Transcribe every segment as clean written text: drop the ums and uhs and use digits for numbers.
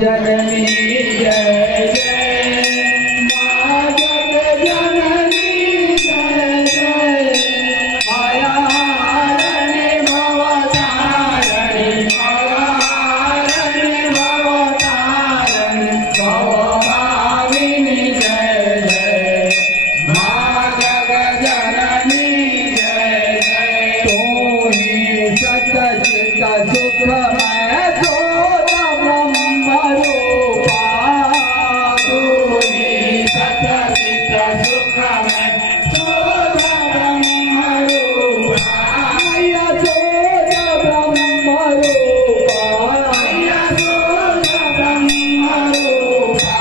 जननी जय जय माँ जग जननी जय जय माया हारिणी भवतारिणी भवहारिणी भवतारिणी भवभाविनी जय जय माँ जग जननी जय जय तू ही सत चित सुख मैं सोद ब्रह्म रूपा तू ही सत चित सुख मैं सोद ब्रह्म रूपा मैया सोद ब्रह्म रूपा मैया सोद ब्रह्म रूपा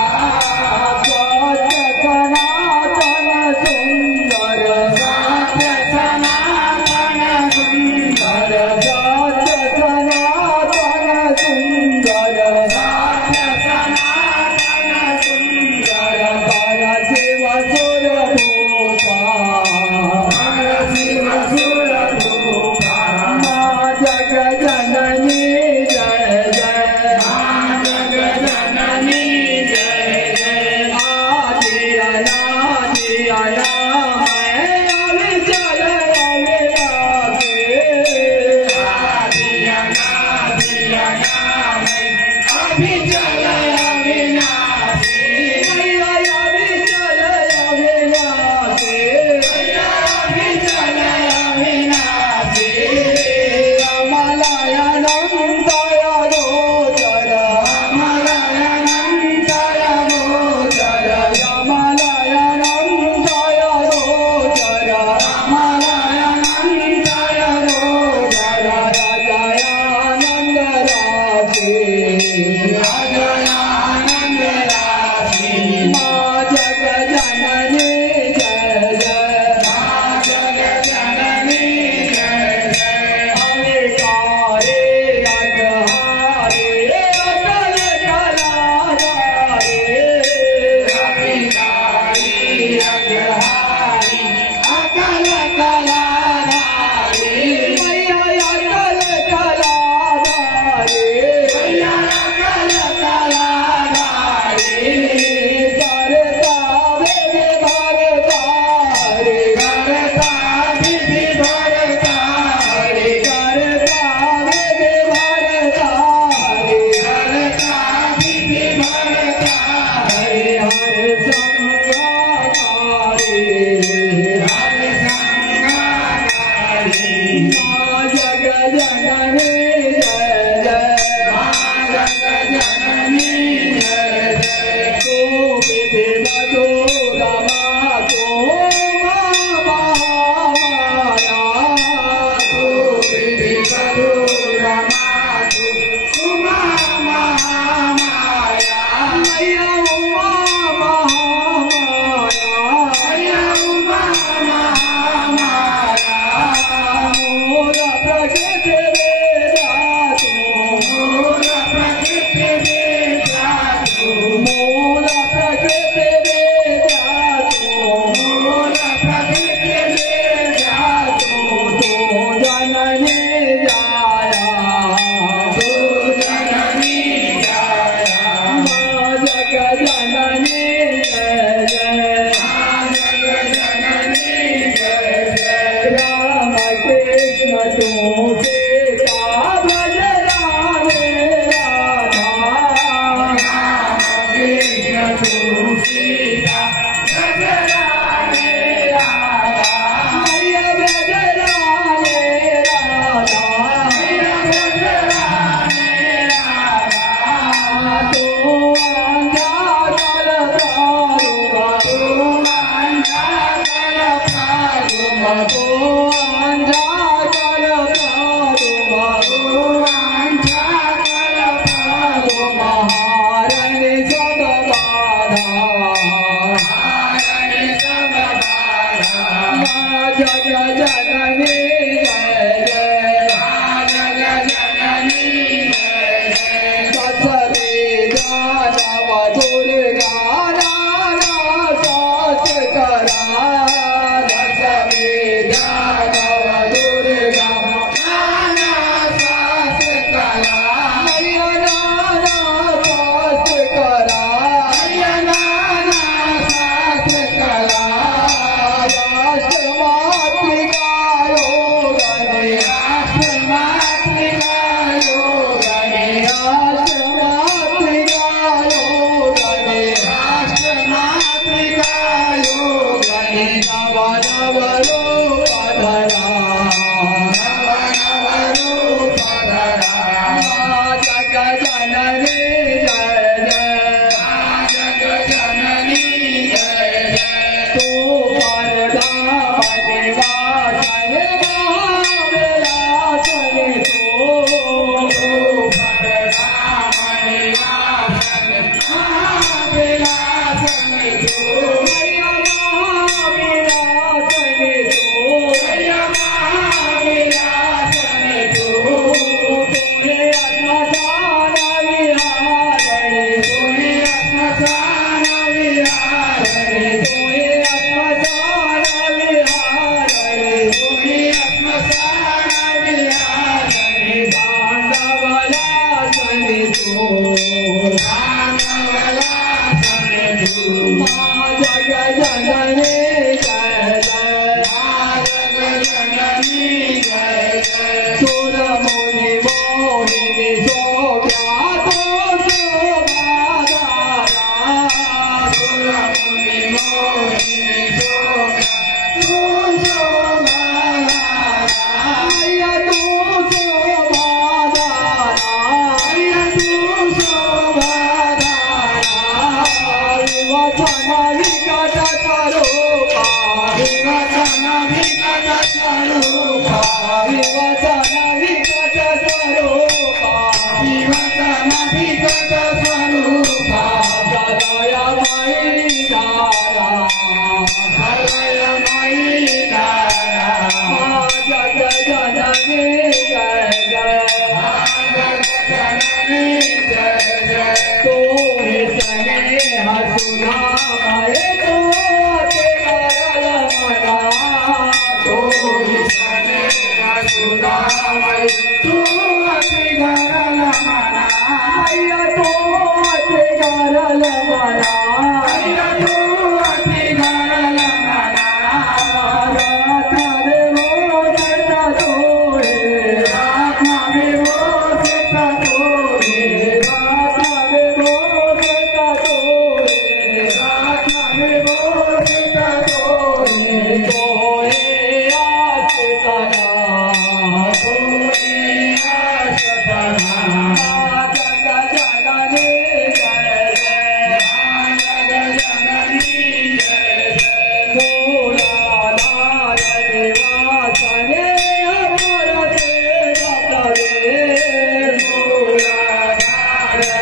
सत्य सनातन सुंदर सत्य सनातन सुंदर सत्य सनातन सुंदर सत्य सनातन सुंदर पर शिव सुर भूषा पर शिव सुर भूषा माँ जग जननी जय जय माँ जग जननी जय जय आदि अनादि अनामय अविचल अविनाशी आदि अनादि अनामय अविचल अविनाशी मैया अविचल अविनाशी मैया अविचल अविनाशी अमलायनंतय गोचर अमलायनंतय गोचर अमलायनंतय गोचर अमलायनंतय गोचर राजयानंद राशि राजयानंद राशि माँ जग जननी जय जय माँ जग जननी जय जय अविकारे अगहारे अकल कलाधारे अविकारी अगहारी अकल कलाधारे मैया अकल कलाधारे मैया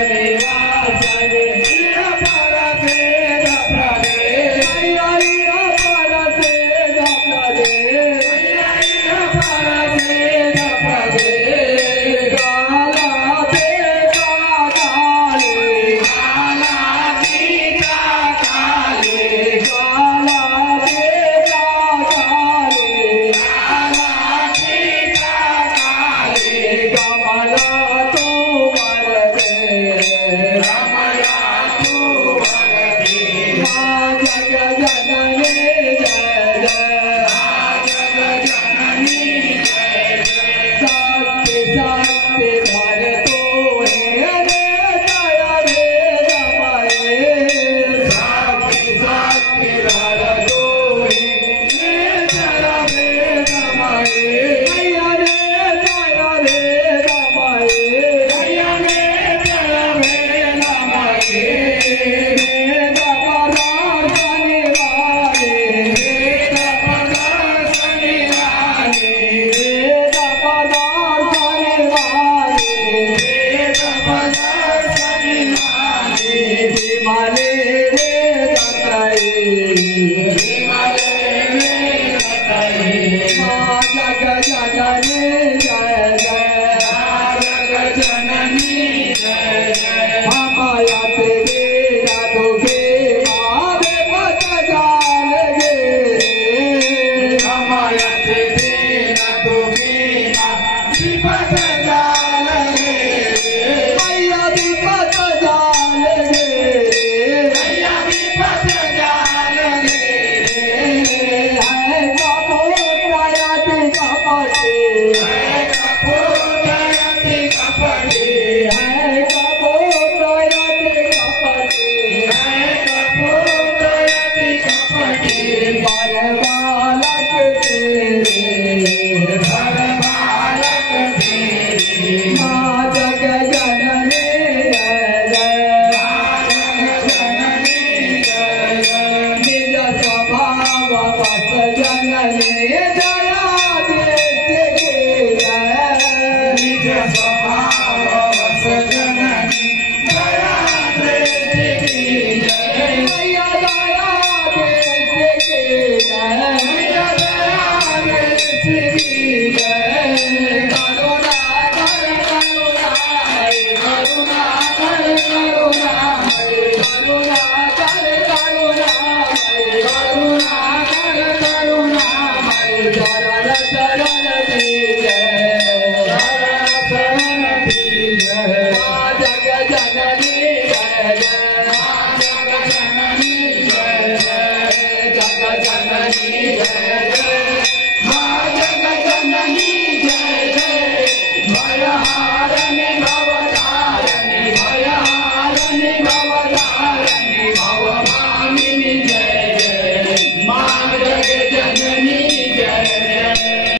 Hare